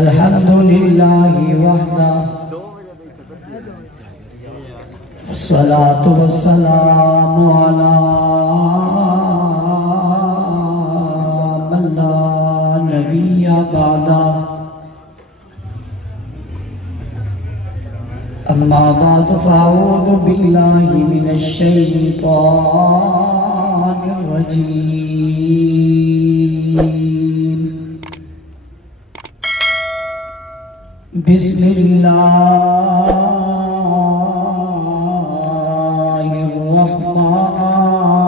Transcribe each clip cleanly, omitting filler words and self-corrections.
الحمدللہ وحدہ والصلاة والسلام علی من لا نبی بعدہ اما بعد فاعوذ باللہ من الشیطان الرجیم بسم اللہ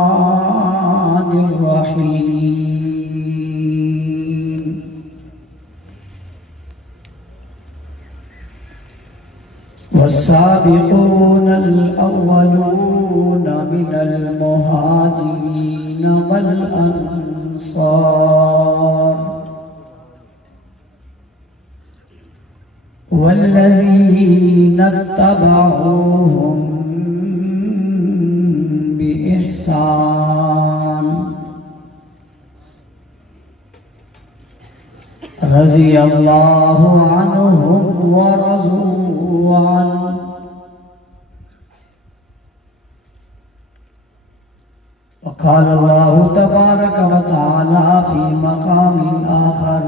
الرحمن الرحیم والسابقون الأولون من المهاجرين والأنصار والذين اتبعوهم بإحسان رضي الله عنهم ورضوا عنه وقال الله تبارك وتعالى في مقام آخر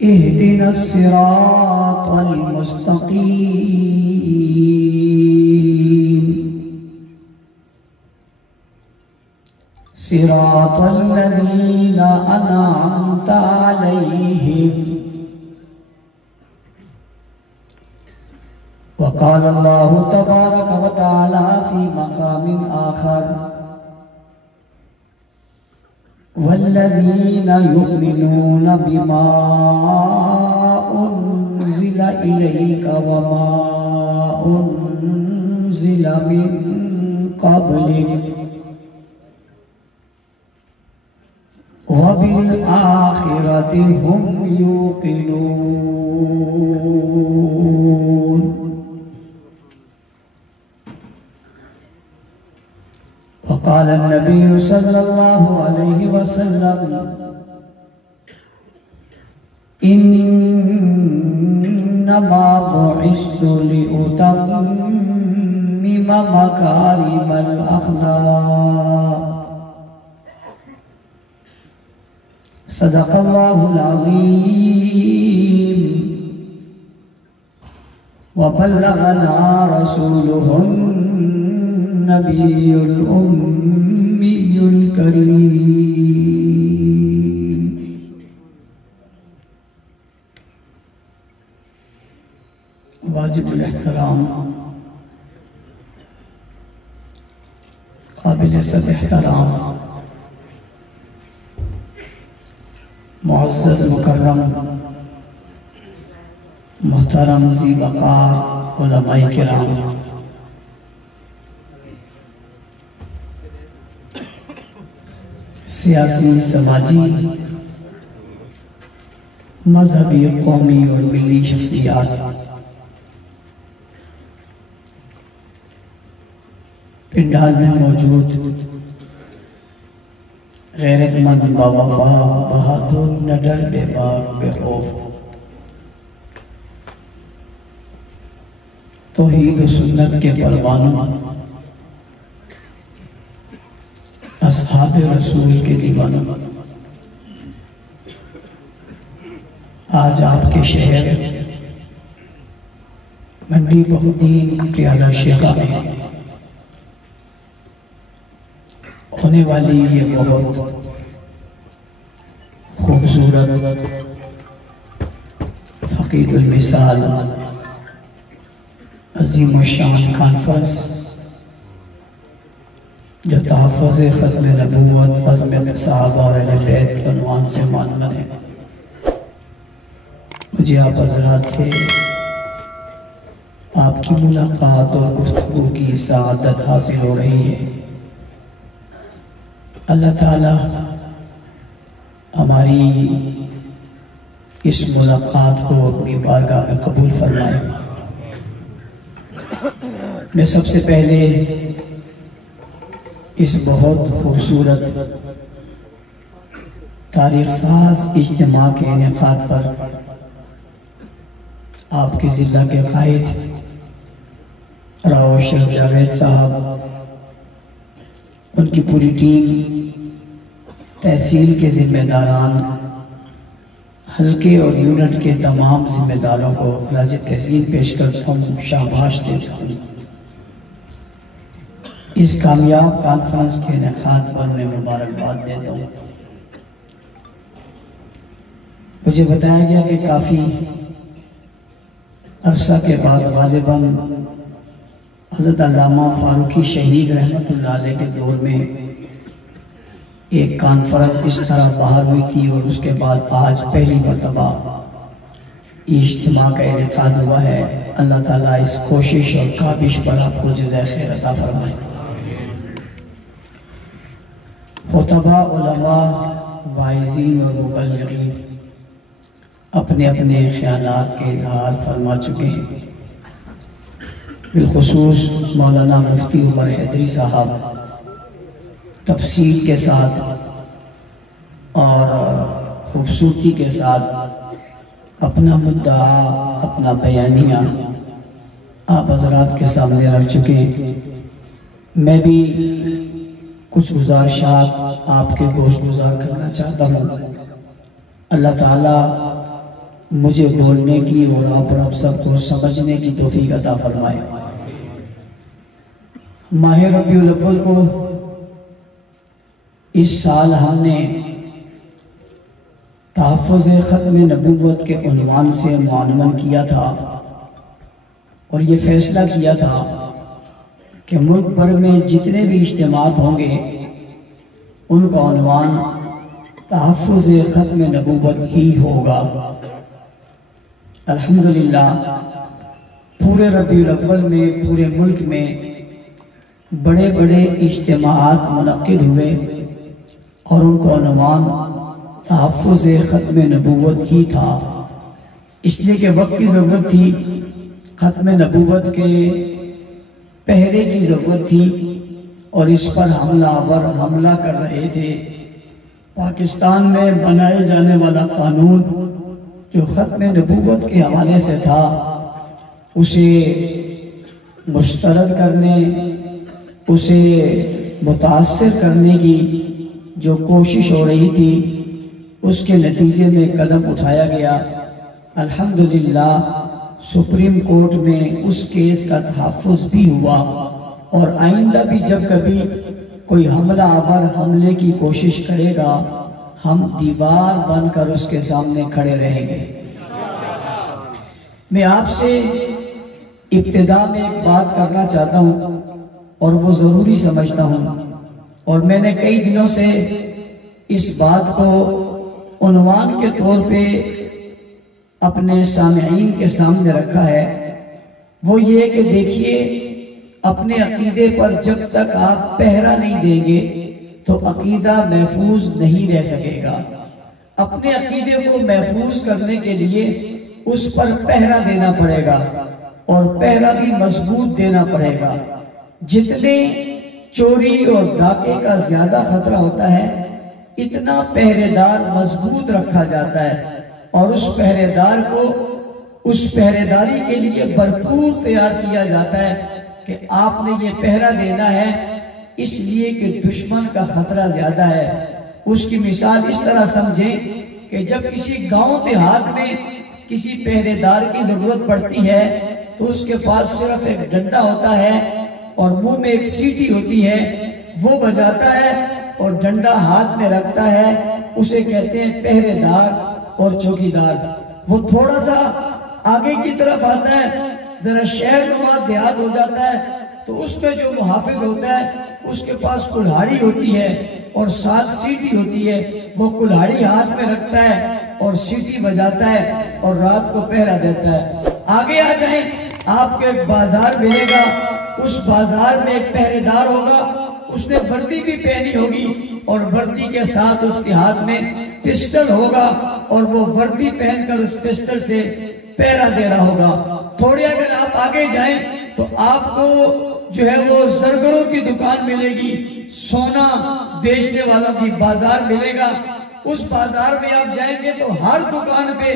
اهدنا الصراط المستقيم صراط الذين أنعمت عليهم وقال الله تبارك وتعالى في مقام آخر والذين يؤمنون بما أنزل إليك وما أنزل من قبلك وبالآخرة هم يوقنون وقال النبي صلى الله عليه وسلم إنما بعثت لأتمم مكارم الأخلاق صدق الله العظيم وبلغنا رسوله النبي الأمي الكريم واجب الاحترام قابل صد احترام معزز مکرم محترم ذی وقار علماء کرام سیاسی سماجی مذہبی قومی اور ملی شخصیات پنڈال میں موجود غیرت مند باوفا بہادر نڈر بے باک بے خوف توحید و سنت کے پروانوں اصحاب رسول کے دیوانوں آج آپ کے شہر منڈی بہودین پٹیالہ شیخہ میں ہونے والی یہ بہت خوبصورت فقید المثال عظیم الشان کانفرنس جو تحفظ ختم نبوت عظمت صحابہ اہل بیت کے عنوان سے معلوم ہے، مجھے آپ حضرات سے آپ کی ملاقات اور گفتگو کی سعادت حاصل ہو رہی ہے۔ اللہ تعالی ہماری اس ملاقات کو اپنی بارگاہ میں قبول فرمائے۔ میں سب سے پہلے اس بہت خوبصورت تاریخ ساز اجتماع کے انعقاد پر آپ کے ضلع کے قائد راؤ شریف جاوید صاحب، ان کی پوری ٹیم، تحصیل کے ذمہ داران، حلقے اور یونٹ کے تمام ذمہ داروں کو خراج تحسین پیش کرتا ہوں، شاباش دیتا ہوں۔ اس کامیاب کانفرنس کے انعقاد پر انہیں مبارکباد دیتا ہوں۔ مجھے بتایا گیا کہ کافی عرصہ کے بعد غالباً حضرت علامہ فاروقی شہید رحمت اللہ علیہ کے دور میں ایک کانفرنس اس طرح باہر ہوئی تھی، اور اس کے بعد آج پہلی مرتبہ اجتماع کا انعقاد ہوا ہے۔ اللہ تعالیٰ اس کوشش اور کاوش پر آپ کو جزائے خیر عطا فرمائے۔ خطباء، علماء، واعظین اور مبلغین اپنے اپنے خیالات کے اظہار فرما چکے ہیں۔ بالخصوص مولانا مفتی عمر حیدری صاحب تفصیل کے ساتھ اور خوبصورتی کے ساتھ اپنا مدعا، اپنا بیانیہ آپ حضرات کے سامنے رکھ چکے ہیں۔ میں بھی کچھ گزارشات آپ کے گوش گزار کرنا چاہتا ہوں۔ اللہ تعالیٰ مجھے بولنے کی اور آپ سب کو سمجھنے کی توفیق عطا فرمائے۔ ماہ ربیع الاول کو اس سال ہم نے تحفظ ختم نبوت کے عنوان سے معنون کیا تھا، اور یہ فیصلہ کیا تھا کہ ملک بھر میں جتنے بھی اجتماعات ہوں گے ان کا عنوان تحفظ ختم نبوت ہی ہوگا۔ الحمدللہ پورے ربیع الاول میں پورے ملک میں بڑے بڑے اجتماعات منعقد ہوئے، اور ان کا عنوان تحفظ ختم نبوت ہی تھا، اس لیے کہ وقت کی ضرورت تھی، ختم نبوت کے پہرے کی ضرورت تھی، اور اس پر حملہ آور حملہ کر رہے تھے۔ پاکستان میں بنائے جانے والا قانون جو ختم نبوت کے حوالے سے تھا، اسے مسترد کرنے، اسے متاثر کرنے کی جو کوشش ہو رہی تھی، اس کے نتیجے میں قدم اٹھایا گیا۔ الحمدللہ سپریم کورٹ میں اس کیس کا تحفظ بھی ہوا، اور آئندہ بھی جب کبھی کوئی حملہ آور حملے کی کوشش کرے گا، ہم دیوار بن کر اس کے سامنے کھڑے رہیں گے۔ میں آپ سے ابتدا میں ایک بات کرنا چاہتا ہوں، اور وہ ضروری سمجھتا ہوں، اور میں نے کئی دنوں سے اس بات کو عنوان کے طور پہ اپنے سامعین کے سامنے رکھا ہے۔ وہ یہ کہ دیکھیے، اپنے عقیدے پر جب تک آپ پہرا نہیں دیں گے تو عقیدہ محفوظ نہیں رہ سکے گا۔ اپنے عقیدے کو محفوظ کرنے کے لیے اس پر پہرا دینا پڑے گا، اور پہرا بھی مضبوط دینا پڑے گا۔ جتنے چوری اور ڈاکے کا زیادہ خطرہ ہوتا ہے، اتنا پہرے دار مضبوط رکھا جاتا ہے، اور اس پہرے دار کو اس پہرے داری کے لیے بھرپور تیار کیا جاتا ہے کہ آپ نے یہ پہرا دینا ہے، اس لیے کہ دشمن کا خطرہ زیادہ ہے۔ اس کی مثال اس طرح سمجھیں کہ جب کسی گاؤں دیہات میں کسی پہرے دار کی ضرورت پڑتی ہے تو اس کے پاس صرف ایک ڈنڈا ہوتا ہے اور منہ میں ایک سیٹی ہوتی ہے، وہ بجاتا ہے اور ڈنڈا ہاتھ میں رکھتا ہے، اسے کہتے ہیں پہرے دار اور چوکیدار۔ وہ تھوڑا سا آگے کی طرف آتا ہے، ذرا شہر نما دیہات ہو جاتا ہے تو اس میں جو محافظ ہوتا ہے اس کے پاس کلہاڑی ہوتی ہے اور ساتھ سیٹی ہوتی ہے، وہ کلہاڑی ہاتھ میں رکھتا ہے اور سیٹی بجاتا ہے اور رات کو پہرا دیتا ہے۔ آگے آ جائیں، آپ کو ایک بازار ملے گا، اس بازار میں ایک پہرے دار ہوگا، اس نے وردی بھی پہنی ہوگی اور وردی کے ساتھ اس کے ہاتھ میں پسٹل ہوگا، اور وہ وردی پہن کر اس پسٹل سے پہرا دے رہا ہوگا۔ تھوڑے اگر آپ آگے جائیں تو آپ کو جو ہے وہ زرگروں کی دکان ملے گی، سونا بیچنے والا کی بازار ملے گا۔ اس بازار میں آپ جائیں گے تو ہر دکان پہ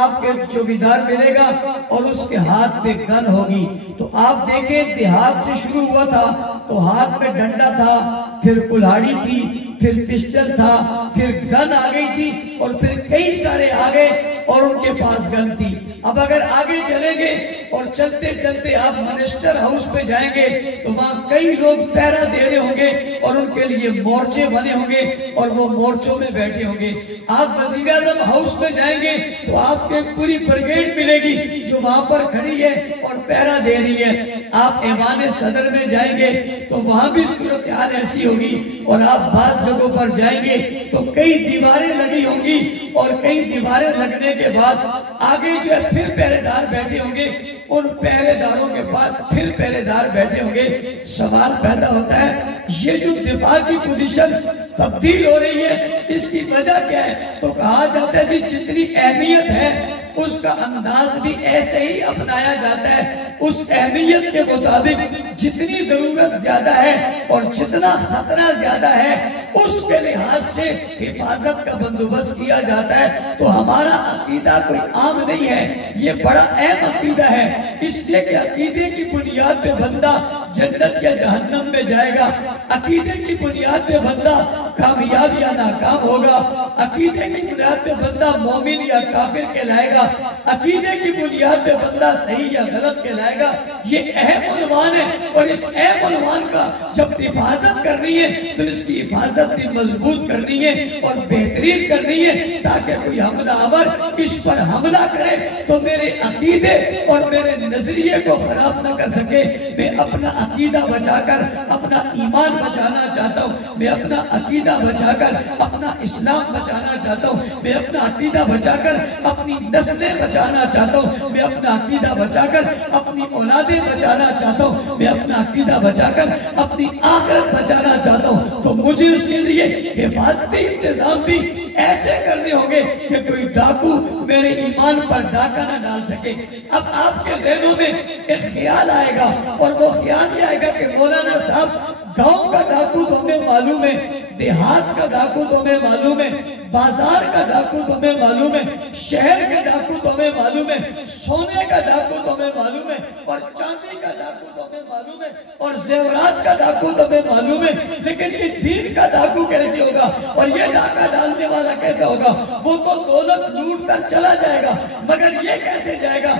آپ کے چوکیدار ملے گا اور اس کے ہاتھ پہ گن ہوگی۔ تو آپ دیکھیں دیہات سے شروع ہوا تھا تو ہاتھ میں ڈنڈا تھا، پھر کلہاڑی تھی، پھر پسٹل تھا، پھر گن آ گئی تھی، اور پھر کئی سارے آگے اور ان کے پاس گن تھی۔ اب اگر آگے چلیں گے اور چلتے چلتے آپ منسٹر ہاؤس پہ جائیں گے تو وہاں کئی لوگ پہرا دے رہے ہوں گے اور ان کے لیے مورچے بنے ہوں گے اور وہ مورچوں میں بیٹھے ہوں گے۔ آپ وزیر اعظم ہاؤس پہ جائیں گے تو آپ کے پوری بریگیڈ ملے گی جو وہاں پر کھڑی ہے اور پہرا دے رہی ہے۔ آپ ایوان صدر میں جائیں گے تو وہاں بھی صورتحال ایسی ہوگی، اور آپ بعض جگہوں پر جائیں گے تو کئی دیواریں لگی ہوں گی، اور کئی دیواریں لگنے کے بعد آگے جو ہے پھر پہرے دار بیٹھے ہوں گے، ان پہرے داروں کے بعد پھر پہرے دار بیٹھے ہوں گے۔ سوال پیدا ہوتا ہے یہ جو دفاع کی پوزیشن تبدیل ہو رہی ہے اس کی وجہ کیا ہے؟ تو کہا جاتا ہے جی جتنی اہمیت ہے اس کا انداز بھی ایسے ہی اپنایا جاتا ہے، اس اہمیت کے مطابق جتنی ضرورت زیادہ ہے اور جتنا خطرہ زیادہ ہے اس کے لحاظ سے حفاظت کا بندوبست کیا جاتا ہے۔ تو ہمارا عقیدہ کوئی عام نہیں ہے، یہ بڑا اہم عقیدہ ہے، اس لیے کہ عقیدے کی بنیاد پہ بندہ جنت یا جہنم میں جائے گا، عقیدے کی بنیاد پہ بندہ کامیاب یا ناکام ہوگا، عقیدے کی بنیاد پہ بندہ مومن یا کافر کہلائے گا، عقیدے کی بنیاد پہ بندہ صحیح یا غلط کہلائے گا۔ یہ اہم عنوان ہے، اور اس اہم عنوان کا جب حفاظت کرنی ہے تو اس کی حفاظت بھی مضبوط کرنی ہے اور بہترین کرنی ہے، تاکہ کوئی حملہ آور اس پر حملہ کرے تو میرے عقیدے اور میرے نظریے کو خراب نہ کر سکے۔ میں اپنا عقیدہ بچا کر اپنا ایمان بچانا چاہتا ہوں، میں اپنا عقیدہ بچا کر اپنا اسلام بچانا چاہتا ہوں، میں اپنا عقیدہ بچا کر اپنی نسلیں بچانا چاہتا ہوں، میں اپنا عقیدہ بچا کر اپنی اولادیں بچانا چاہتا ہوں، میں اپنا عقیدہ بچا کر اپنی آخرت بچانا چاہتا ہوں۔ تو مجھے اس کے لیے حفاظتی انتظام بھی ایسے کرنے ہوں گے کہ کوئی ڈاکو میرے ایمان پر ڈاکہ نہ ڈال سکے۔ اب آپ کے ذہنوں میں ایک خیال آئے گا، اور وہ خیال یہ آئے گا کہ مولانا صاحب گاؤں کا ڈاکو تو ہمیں معلوم ہے، دیہات کا ڈاکو تو ہمیں معلوم ہے، بازار کا ڈاکو تو ہمیں معلوم ہے، شہر کا ڈاکو تو ہمیں معلوم ہے، سونے کا ڈاکو تو ہمیں معلوم ہے، اور چاندی کا ڈاکو تو ہمیں معلوم ہے، اور زیورات کا ڈاکو تو ہمیں معلوم ہے، لیکن یہ دین کا ڈاکو کیسے ہوگا اور یہ ڈاکہ ڈالنے والا کیسا ہوگا؟ وہ تو دولت لوٹ کر چلا جائے گا، مگر یہ کیسے جائے گا؟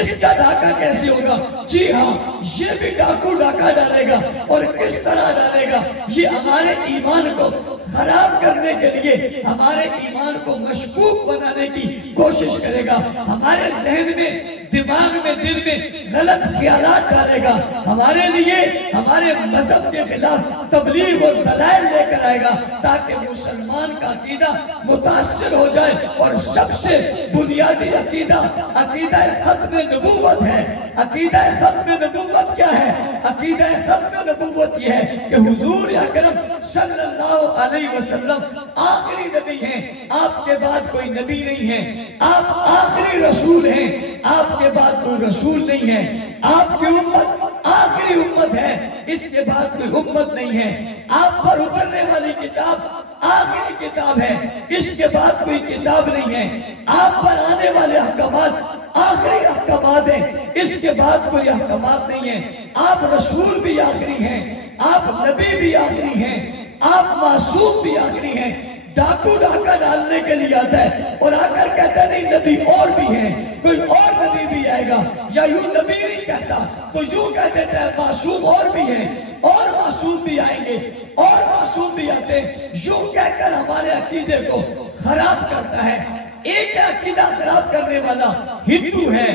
اس کا ڈاکہ کیسے ہوگا؟ جی ہاں، یہ بھی ڈاکو ڈاکہ ڈالے گا، اور کس طرح ڈالے گا؟ یہ ہمارے ایمان کو خراب کرنے کے لیے، ہمارے ایمان کو مشکوک بنانے کی کوشش کرے گا، ہمارے ذہن میں، دماغ میں، دل میں غلط خیالات ڈالے گا، ہمارے لیے ہمارے مذہب کے خلاف تبلیغ اور دلائل لے کر آئے گا، تاکہ مسلمان کا عقیدہ متاثر ہو جائے۔ اور سب سے بنیادی عقیدہ ختم نبوت ہے۔ عقیدہ ختم نبوت کیا ہے؟ عقیدہ ختم نبوت یہ ہے کہ حضور اکرم صلی اللہ علیہ وسلم آخری نبی ہیں، آپ کے بعد کوئی نبی نہیں ہے، آپ آخری رسول ہیں، آپ کے بعد کوئی رسول نہیں ہے، آپ کی امت آخری امت ہے، اس کے بعد کوئی امت نہیں ہے، آپ پر اترنے والی کتاب آخری کتاب ہے، اس کے بعد کوئی کتاب نہیں ہے، آپ پر آنے والے احکامات آخری احکامات ہیں، اس کے بعد کوئی احکامات نہیں ہیں، آپ رسول بھی آخری ہیں، آپ نبی بھی آخری ہیں، آپ معصوم بھی آخری ہیں۔ ڈاکو ڈاکہ ڈالنے کے لیے آتا ہے اور آ کر کہتا ہے نہیں نبی اور بھی ہیں، کوئی اور نبی بھی آئے گا، یا یوں نبی نہیں کہتا تو یوں کہہ دیتا ہے معصوم اور بھی ہیں، اور معصوم بھی آئیں گے، اور معصوم بھی آتے ہیں، یوں کہہ کر ہمارے عقیدے کو خراب کرتا ہے۔ ایک عقیدہ خراب کرنے والا ہندو ہے،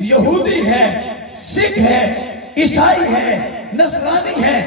یہودی ہے، سکھ ہے، عیسائی ہے، نصرانی ہے،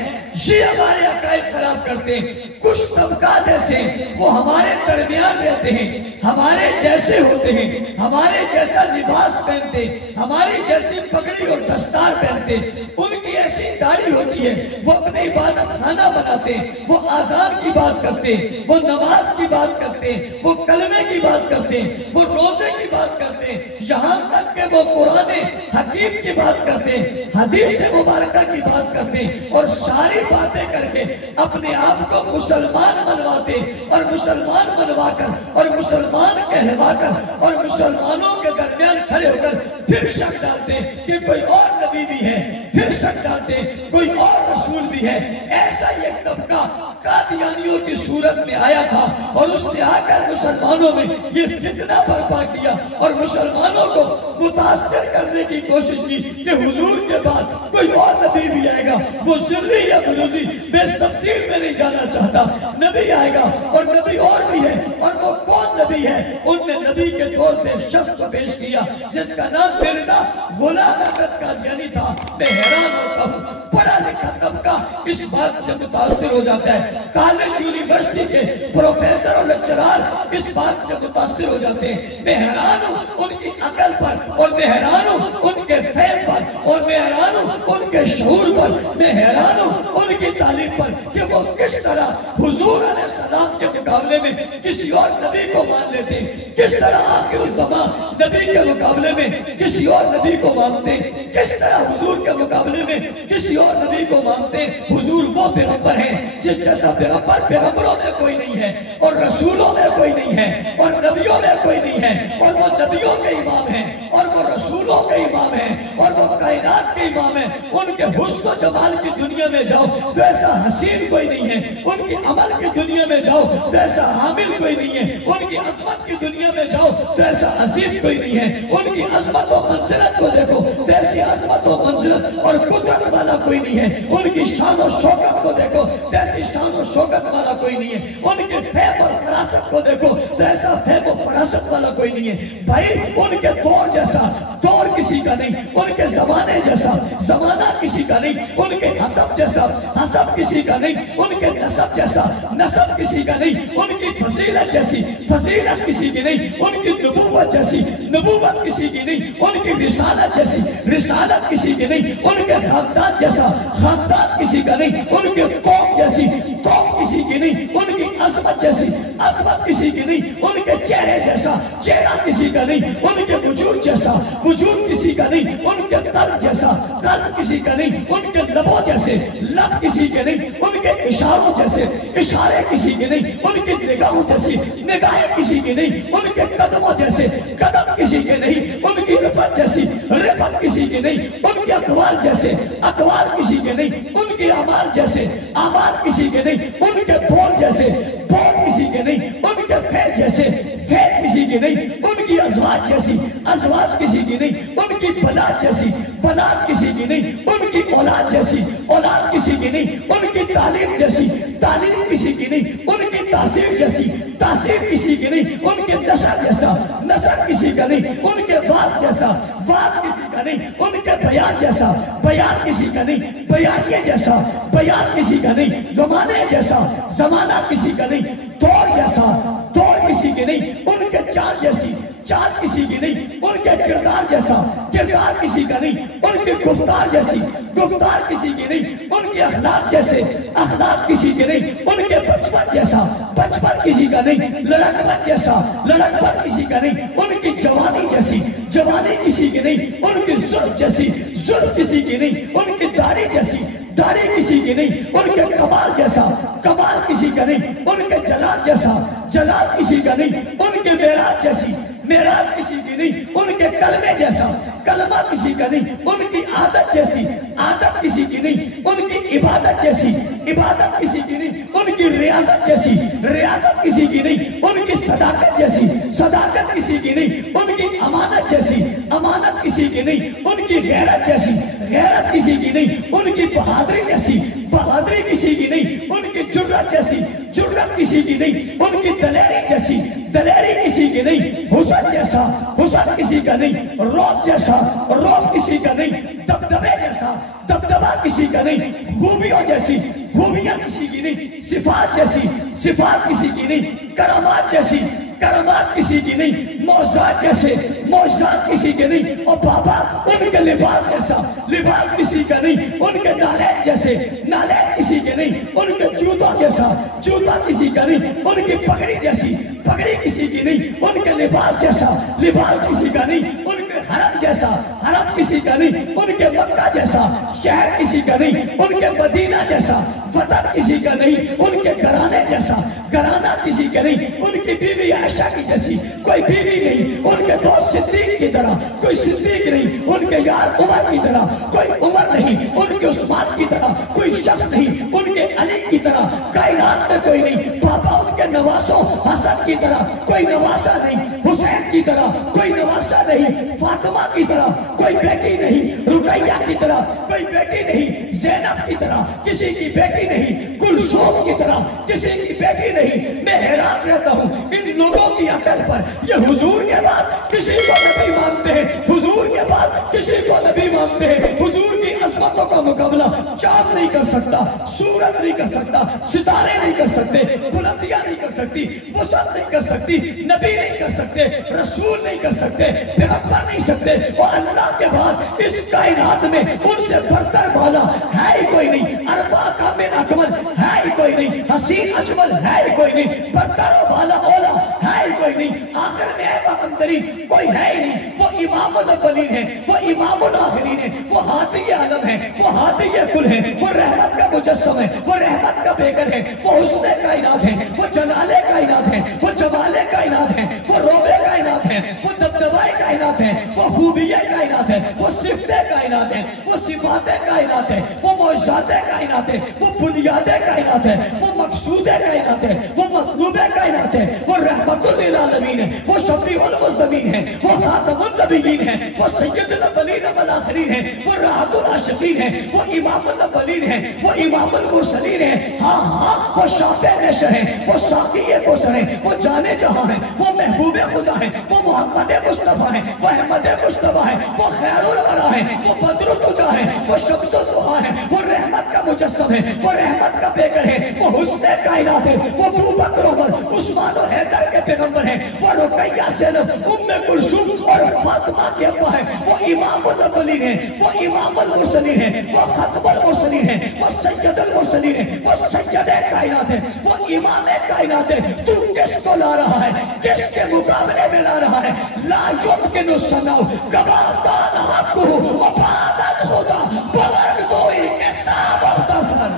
یہ ہمارے عقائد خراب کرتے ہیں۔ کچھ طبقات ایسے وہ ہمارے درمیان رہتے ہیں، ہمارے جیسے ہوتے ہیں، ہمارے جیسا لباس پہنتے، ہماری جیسی پگڑی اور دستار پہنتے، ان کی ایسی داڑھی ہوتی ہے، وہ اپنے عبادت خانہ بناتے، وہ آذان کی بات کرتے، وہ نماز کی بات کرتے، وہ کلمے کی بات کرتے، وہ روزے کی بات کرتے، یہاں تک کہ وہ قرآن حکیم کی بات کرتے، حدیث مبارکہ کی بات کرتے، اور ساری باتیں کر کے اپنے آپ کو مسلمان منواتے، اور مسلمان منوا کر اور مسلمان کہلوا کر اور مسلمانوں کے درمیان کھڑے ہو کر پھر شک ڈالتے کہ کوئی اور نبی بھی ہے، پھر شک ڈالتے کوئی اور رسول بھی ہے۔ ایسا یہ طبقہ قادیانیوں کی صورت میں آیا تھا، اور اس نے آ کر مسلمانوں میں یہ فتنہ برپا کیا اور مسلمانوں کو متاثر کرنے کی کوشش کی کہ حضور کے بعد کوئی اور نبی بھی آئے گا، وہ ذری یا بروزی میں اس تفصیل میں نہیں جانا چاہتا، نبی آئے گا اور نبی اور بھی ہے، اور وہ کون نبی ہے؟ ان نے نبی کے طور پہ شخص کو پیش کیا جس کا نام مرزا غلام احمد قادیانی تھا۔ میں حیران ہوتا ہوں، پڑھا لکھا طبقہ اس بات سے متاثر ہو جاتا ہے، کالج یونیورسٹی کے پروفیسر اور لیکچرار اس بات سے متاثر ہو جاتے ہیں۔ میں حیران ہوں ان کی عقل پر، اور میں حیران ہوں ان کے فہم پر، اور میں حیران ہوں ان کے شعور پر، میں حیران ہوں ان کی تعلیم پر کہ وہ کس طرح حضور علیہ السلام کے مقابلے میں کسی اور نبی کو مان لیتے، کس طرح آخر الزمان نبی کے مقابلے میں کسی اور نبی کو مانتے، کس طرح حضور کے مقابلے میں کسی اور نبی کو مانتے۔ حضور وہ پیغمبر ہیں جس جیسا پیغمبر پیغمبروں میں کوئی نہیں ہے، اور رسولوں میں کوئی نہیں ہے، اور نبیوں میں کوئی نہیں ہے، اور وہ نبیوں کے امام ہیں، اور وہ رسولوں کے امام ہیں، اور وہ کائنات کے امام ہیں۔ ان کے حسن و جمال کی دنیا میں جاؤ تو ایسا حسین کوئی نہیں ہے، ان کی عمل کی دنیا میں جاؤ تو ایسا حامل کوئی نہیں ہے، ان کی عظمت کی دنیا میں جاؤ تو ایسا عظیم کوئی نہیں ہے، ان کی عظمت و منزلت کو دیکھو تو ایسی عظمت و منزلت اور قدرت والا کوئی نہیں ہے، ان کی شان و شوکت کو دیکھو تو ایسی شان و شوکت والا کوئی نہیں ہے، ان کے فہم اور فراست کو دیکھو تو ایسا فہم و فراست والا کوئی نہیں ہے۔ بھائی ان کے دور جیسا دور کسی کا نہیں، ان کے زمانے جیسا زمانہ کسی کا نہیں، ان کے حسب جیسا حسب کسی کا نہیں، ان کے نسب جیسا نسب کسی کا نہیں، ان کی فضیلت جیسی فضیلت کسی کی نہیں، ان کی نبوت جیسی نبوت کسی کی نہیں، ان کی رسالت جیسی رسالت کسی کی نہیں، ان کے خاندان جیسا خاندان کسی کا نہیں، ان کے قوم جیسی قوم کسی کی نہیں، ان کی عظمت جیسی عظمت کسی کی نہیں، ان کے چہرے جیسا چہرہ کسی کا نہیں، ان کے وجود جیسا وجود کسی کا نہیں، ان کے قلب جیسا قلب کسی کا نہیں، ان کے لبوں جیسے لب کسی کے نہیں، ان کے اشاروں جیسے اشارے کسی کے نہیں، ان کی نگاہوں جیسی نگاہیں کسی کی نہیں، ان کے قدموں جیسے قدم کسی کے نہیں، ان کی رفت جیسی رفت کسی کی نہیں، ان کے اقوال جیسے اقوال کسی کے نہیں، ان کے اعمال جیسے اعمال کسی کے نہیں، ان کے بول جیسے بول کسی کے نہیں، ان کے فعل جیسے فعل کسی کے نہیں، ان کی ازواج جیسی ازواج کسی کی نہیں، ان کی بنات جیسی بنات کسی کی نہیں، ان کی اولاد جیسی اولاد کسی کی نہیں، ان کی تعلیم جیسی تعلیم کسی کی نہیں، ان کی تاثیر جیسی تاثیر کسی کی نہیں، ان کے نثر جیسا نثر کسی کا نہیں، ان کے واز جیسا واز کسی کا نہیں، ان کے بیان جیسا بیان کسی کا نہیں، بیانیے جیسا بیان کسی کا نہیں، زمانے جیسا زمانہ کسی کا نہیں، دور جیسا دور کسی کے نہیں، ان کے چال جیسی چال کسی کی نہیں، ان کے کردار جیسا کردار کسی کا نہیں، ان کی گفتار جیسی گفتار کسی کی نہیں، ان کے اخلاق جیسے اخلاق کسی کے نہیں، ان کے بچپن جیسا بچپن کسی کا نہیں، لڑکپن جیسا لڑکپن کسی کا نہیں، ان کی جوانی جیسی جوانی کسی کی نہیں، ان کی زلف جیسی زلف کسی کی نہیں، ان کی داڑھی جیسی داڑھی کسی کی نہیں، ان کے کمال جیسا کمال کسی کا نہیں، ان کے جلال جیسا جلال کسی کا نہیں، ان کے معراج جیسی معراج کسی کی نہیں، ان کے کلمے جیسا کلمہ کسی کا نہیں، ان کی عادت جیسی عادت کسی کی نہیں، ان کی عبادت جیسی عبادت کسی کی نہیں، ان کی ریاضت جیسی ریاضت کسی کی نہیں، ان کی صداقت جیسی صداقت کسی کی نہیں، ان کی امانت جیسی امانت کسی کی نہیں، ان کی غیرت جیسی غیرت کسی کی نہیں، ان کی بہادری جیسی بہادری کسی کی نہیں، ان کی جرت جیسی جرت کسی کی نہیں، ان کی دلیری جیسی دلیری کسی کی نہیں، حسن جیسا حسن کسی کا نہیں، روب جیسا روب کسی کا نہیں، دبدبے جیسا جیسا دبدبا کسی کا نہیں، خوبیوں جیسی خوبیاں کسی کی نہیں، صفات جیسی صفات کسی کی نہیں، کرامات جیسی کرامات کسی کی نہیں، معجزات جیسے معجزات کسی کے نہیں، اور بابا ان کے لباس جیسا لباس کسی کا نہیں، ان کے نالین جیسے نالین کسی کے نہیں، ان کے جوتوں جیسا جوتا کسی کا نہیں، ان کی پگڑی جیسی پگڑی کسی کی نہیں، ان کے لباس جیسا لباس کسی کا نہیں، ان کے حرم جیسا حرم کسی کا نہیں، ان کے مکہ جیسا شہر کسی کا نہیں، ان کے مدینہ جیسا وطن کسی کا نہیں، ان کے گھرانے جیسا گھرانہ کسی کا نہیں، ان کی بیوی عائشہ کی جیسی کوئی بیوی نہیں، ان کے دوست صدیق کی طرح کوئی صدیق نہیں، ان کے یار عمر کی طرح کوئی عمر نہیں، ان کے عثمان کی طرح کوئی شخص نہیں، ان کے علی کی طرح کائنات میں کوئی نہیں، پاپا ان کے نواسوں حسن کی طرح کوئی نواسہ نہیں، حسین کی طرح کوئی نواسہ نہیں، فاطمہ کی طرح کوئی بیٹی نہیں، رقیہ کی طرح کوئی بیٹی نہیں، زینب کی طرح کسی کی بیٹی نہیں، کلثوم کی طرح کسی کی بیٹی نہیں۔ میں حیران رہتا ہوں ان لوگوں کی عقل پر، یہ حضور کے بعد کسی کو نبی مانتے ہیں، حضور کے بعد کسی کو نبی مانتے ہیں، حضور کی عظمتوں کا مقابلہ چاند نہیں کر سکتا، سورج نہیں کر سکتا، ستارے نہیں کر سکتے، بلندیاں نہیں کر سکتی، وسعت نہیں کر سکتی، نبی نہیں کر سکتے، رسول نہیں کر سکتے، پیغمبر نہیں سکتے، اور اللہ کے بعد اس کائنات میں ان سے برتر بالا ہے ہی کوئی نہیں، عرفہ کامل اکمل ہے ہی کوئی نہیں، حسین اجمل ہے ہی کوئی نہیں، برتر و بالا اولا ہے ہی کوئی نہیں، آخر میں ہے پیغمبرین کوئی ہے ہی نہیں، وہ امام الاولین ہے، وہ امام الآخرین ہے، وہ ہادی عالم ہے، وہ ہادی کل ہے، وہ رحمت کا مجسم ہے، وہ رحمت کا بیگر ہے، وہ حسن کائنات ہے، وہ جلال کائنات ہے، وہ جمال کائنات ہے، وہ روب کائنات ہے، وہ دبدبہ کائنات ہے، وہ خوبی کائنات ہے، وہ صفت کائنات ہے، وہ صفات کائنات ہے، وہ معجزات کائنات ہے، وہ بنیاد کائنات ہے، وہ مقصود کائنات ہے، وہ مطلوب کائنات ہے، وہ رحمت للعالمین ہے، وہ شفیع المذنبین ہے، وہ خاتم النبیین ہے، وہ سید الاولین والآخرین ہے، وہ راحت العاشقین ہے، وہ امام الاولین ہے، وہ امام المرسلین ہے، ہاں ہاں وہ شافع نشر ہے، وہ ساقی کوثر ہے، وہ جانے جہاں ہے، وہ محبوب خدا ہے، وہ محمد مصطفیٰ ہے، وہ احمد مصطفیٰ ہے، وہ خیر الورا ہے، وہ بدر الدجا ہے، وہ شمس الضحیٰ ہے، وہ رحمت کا مجسم ہے، وہ رحمت کا بیگر ہے، وہ حسن کائنات ہے، وہ ابو بکر عمر عثمان و حیدر کے پیغمبر ہے، وہ رقیہ زینب ام کلثوم اور فاطمہ کے ابا ہے، وہ امام الاولین ہے، وہ امام المرسلین ہے، وہ ختم المرسلین ہے، وہ سید المرسلین ہے، وہ سید کائنات ہے، وہ امام کائنات ہے۔ تو کس کو لا رہا ہے، کس کے مقابلے میں لا رہا ہے؟ لا یمکن الثناء کما کان حقہ وبعد از خدا بزرگ کوئی قصہ مختصر۔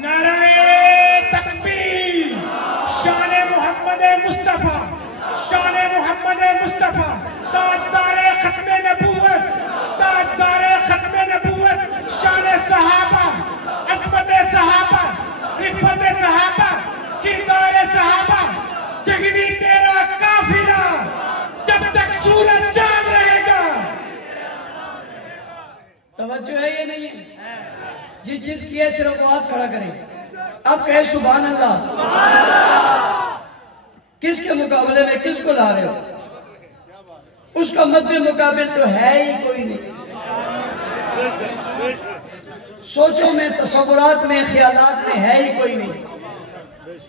نعرہ تکبیر، شان محمد مصطفیٰ، شان محمد مصطفیٰ، تاجدار ختم نبوت، تاجدار ختم نبوت، شان صحابہ، عظمت صحابہ، رفت صحابہ، کردار صحابہ، جگوی تیرا قافلہ جب تک سورج چاند رہے گا۔ توجہ ہے یہ نہیں ہے؟ جس چیز کی ہے صرف وہ ہاتھ کھڑا کریں، اب کہے سبحان اللہ۔ کس کے مقابلے میں کس کو لا رہے ہو؟ اس کا مد مقابل تو ہے ہی کوئی نہیں۔ سوچوں میں، تصورات میں، خیالات میں ہے ہی کوئی نہیں۔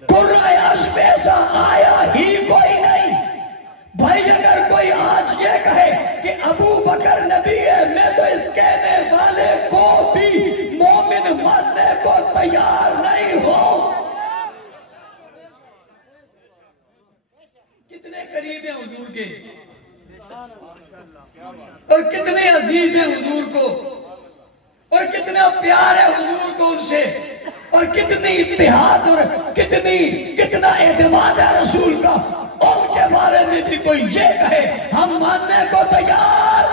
قرآن عرش پیسا آیا ہی کوئی نہیں۔ بھائی اگر کوئی آج یہ کہے کہ ابو بکر نبی ہے، میں تو اس کہنے والے کو بھی مومن ماننے کو تیار نہیں ہوں۔ کتنے قریب ہیں حضور کے اور کتنے عزیز ہیں حضور کو، اور کتنا پیار ہے حضور کو ان سے، اور کتنی اتحاد اور کتنا اعتماد ہے رسول کا۔ ان کے بارے میں بھی کوئی یہ کہے ہم ماننے کو تیار،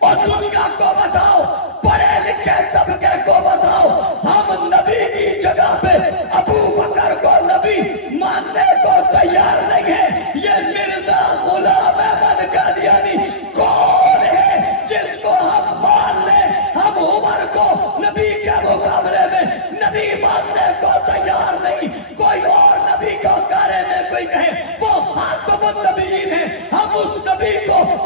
اور دنیا کو بتاؤ، پڑھے لکھے طبقے کو بتاؤ، ہم نبی کی جگہ پہ ابو بکر کو نبی ماننے کو تیار نہیں ہے۔ یہ مرزا غلام احمد قادیانی کون ہے جس کو ہم مان لیں؟ ہم عمر کو نبی کے مقابلے میں نبی ماننے کو تیار نہیں۔ کوئی اور نبی کو بارے میں کوئی کہے وہ خاتم النبیین ہے، ہم اس نبی کو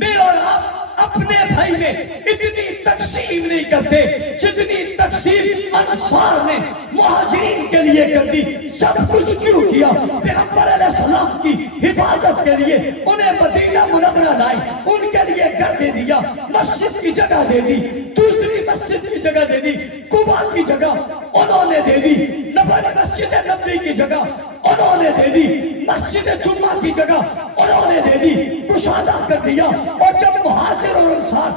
میں اور آپ اپنے بھائی میں اتنی تقسیم نہیں کرتے جتنی تقسیم انصار نے مہاجرین کے لیے کر دی۔ سب کچھ کیوں کیا؟ پیغمبر علیہ السلام کی حفاظت کے لیے انہیں مدینہ منورہ لائے، ان کے لیے گھر دے دیا، مسجد کی جگہ دے دی، دوسری مسجد کی جگہ دے دی، قباء کی جگہ انہوں نے دے دی، مسجد نبوی کی جگہ انہوں نے دے دی، مسجد جمعہ کی جگہ انہوں نے دے دی، کشادہ کر دیا۔ اور جب مہاجر اور انصار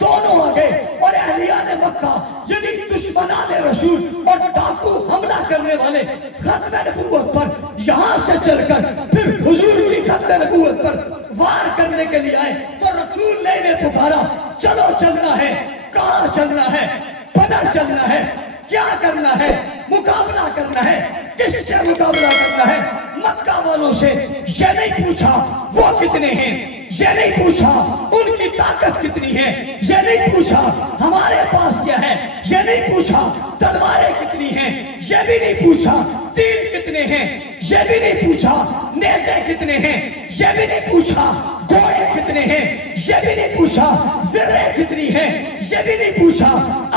دونوں آگئے اور اہلیان مکہ یعنی دشمنان رسول اور ڈاکو حملہ کرنے والے ختم نبوت پر یہاں سے چل کر پھر حضور کی ختم نبوت پر وار کرنے کے لیے آئے تو رسول نے انہیں پکارا، چلو چلنا ہے۔ کہاں چلنا ہے؟ بدر چلنا ہے۔ کیا کرنا ہے؟ مقابلہ کرنا ہے۔ کس سے مقابلہ کرنا ہے؟ مکہ والوں سے۔ یہ نہیں پوچھا وہ کتنے ہیں، یہ نہیں پوچھا ان کی طاقت کتنی ہے، یہ نہیں پوچھا ہمارے پاس کیا ہے، یہ نہیں پوچھا تلواریں کتنی ہیں، یہ بھی نہیں پوچھا تیر کتنے ہیں، یہ بھی نہیں پوچھا نیزے کتنے ہیں، یہ بھی نہیں پوچھا گھوڑے کتنے ہیں، یہ بھی نہیں پوچھا زرے کتنی ہیں، یہ بھی نہیں پوچھا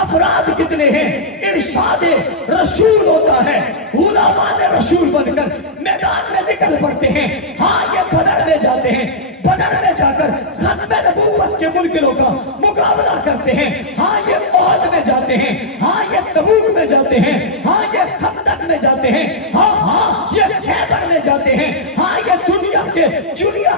افراد کتنے ہیں۔ ارشاد رسول ہوتا ہے، علماء رسول بن کر میدان میں نکل پڑتے ہیں۔ ہاں یہ بدر میں جاتے ہیں، بدر میں جا کر ختم نبوت کے منکروں کا مقابلہ کرتے ہیں۔ ہاں یہ احد میں جاتے ہیں، ہاں یہ تبوک میں جاتے ہیں، ہاں یہ خندق میں جاتے ہیں، ہاں یہ خیبر میں جاتے ہیں، ہاں یہ دنیا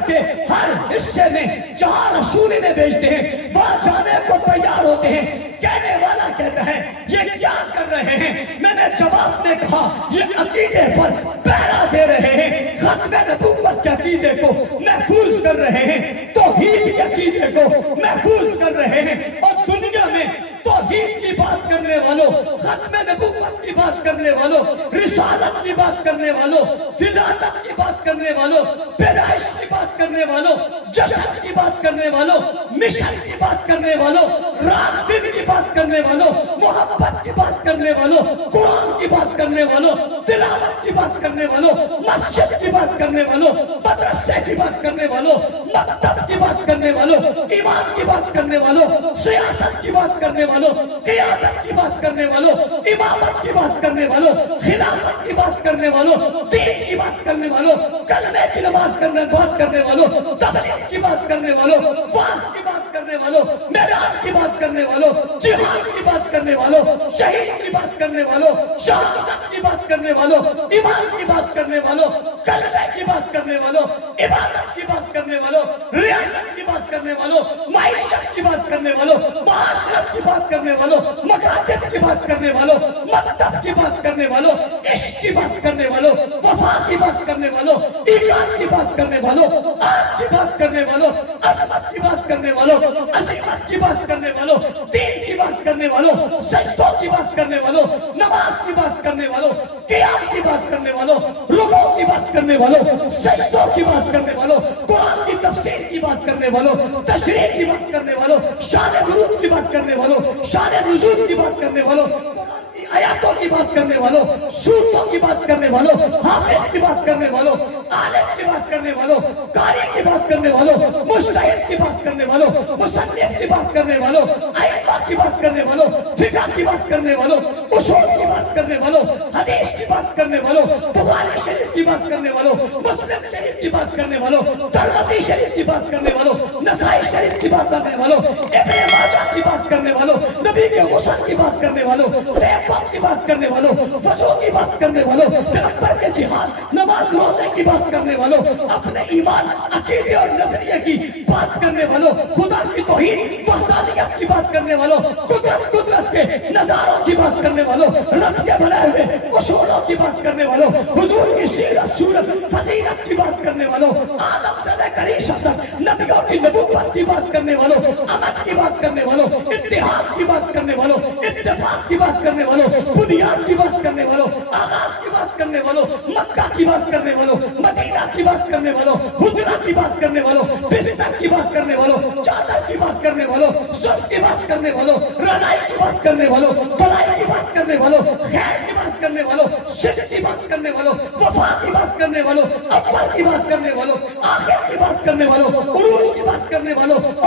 کے ہر حصے میں جہاں رسول نے بھیجتے ہیں وہاں جانے کو تیار ہوتے ہیں۔ کہنے والا کہتا ہے یہ کیا کر رہے ہیں؟ میں نے جواب میں کہا یہ عقیدے پر پہرا دے رہے ہیں، ختم نبوت کے عقیدے کو محفوظ کر رہے ہیں، توحید کے عقیدے کو محفوظ کر رہے ہیں۔ اور دنیا میں توحید کی بات کرنے والوں، ختم نبوت کی بات کرنے والوں، رسالت کی بات کرنے والوں، ولادت کی بات کرنے والوں، پیدائش کی بات کرنے والوں، جشن کی بات کرنے والوں، مشن کی بات کرنے والوں، رات دن کی بات کرنے والوں، محبت کی بات کرنے والوں، قرآن کی بات کرنے والوں، تلاوت کی بات کرنے والوں، مسجد کی بات کرنے والوں، مدرسے کی بات کرنے والوں، مکتب کی بات کرنے والوں، ایمان کی بات کرنے والوں، سیاست کی بات کرنے والوں، قیادت کی بات کرنے والوں، امامت کی بات کرنے والوں، خلافت کی بات کرنے والوں، دین کی بات کرنے والوں، کلمے کی نماز بات کرنے والوں، تبلیغ کی بات کرنے والوں، واعظ کی بات کرنے والوں، میدان کی بات کرنے والوں، جہاد کی بات کرنے والوں، شہید کی بات کرنے والوں، شہادت کی بات کرنے والوں، ایمان کی بات کرنے والوں، کلمے کی بات کرنے والوں، عبادت کی بات کرنے والوں، ریاست کی بات کرنے والوں، معیشت کی بات کرنے والوں، معاشرت کی بات کرنے والوں، مکاتب کی بات کرنے والوں، مکتب کی بات کرنے والوں، عشق کی بات کرنے والوں، وفا کی بات کرنے والوں، ایمان کی بات کرنے والوں، آگ کی بات کرنے والوں، عظمت کی بات کرنے والوں، عظمت کی بات کرنے والوں، دین کی بات کرنے والوں، سجدوں کی بات کرنے والوں، نماز کی بات کرنے والوں، قیام کی بات کرنے والوں، رکوع کی بات کرنے والوں، سجدوں کی بات کرنے والوں، قرآن کی تفسیر کی بات کرنے والوں، تشریح کی بات کرنے والوں، شان درود کی بات کرنے والوں، شان نزول کی بات کرنے والوں، قرآن کی آیاتوں کی بات کرنے والوں، سورتوں کی بات کرنے والوں، حافظ کی بات کرنے والوں، عالم کی بات کرنے والوں، قاری کی بات کرنے والوں، مجتہد کی بات کرنے والوں، مصنف کی بات کرنے والوں، ائمہ کی بات کرنے والوں، فقہ کی بات کرنے والوں، اصول کی بات کرنے والوں، حدیث کی بات کرنے والوں، بخاری شریف کی بات کرنے والوں، مسلم شریف کی بات کرنے والوں، ترمذی شریف کی بات کرنے والوں، نسائی شریف کی بات کرنے والوں، ابن ماجہ کی بات کرنے والوں، نبی کے غسل کی بات کرنے والوں، تیمم کی بات کرنے والوں، وضو کی بات کرنے والوں، پیغمبر کے جہاد نماز روزے کی بات کرنے والوں، اپنے ایمان عقیدے اور نظریے کی بات کرنے والوں، خدا کی توحید وحدانیت کی بات کرنے والوں، قدرت کے نظاروں کی بات کرنے والوں، رب کے بنائے ہوئے اصولوں کی بات کرنے والوں، حضور کی سیرت صورت فضیلت کی بات کرنے والوں، آدم سے لے کر عیسیٰ تک نبیوں کی نبوت کی بات کرنے والوں، امن کی بات کرنے والوں، اتحاد کی بات کرنے والوں، اتفاق کی بات کرنے والوں، بنیاد کی بات کرنے والوں، آغاز کی بات کرنے والوں، مکہ کی بات کرنے والوں، مدینہ کی بات کرنے والوں، حجرہ کی بات کرنے والوں، بستر کی بات کرنے والوں، چادر کی بات کرنے والوں، سب کی بات کرنے والوں، رنائی کی بات کرنے والوں، بلائی کی بات کرنے والوں، خیر کی بات کرنے والوں، صدق کی بات کرنے والوں، وفا کی بات کرنے والوں، اول کی بات کرنے والوں، آخر کی بات کرنے والوں، عروج کی بات کرنے والوں،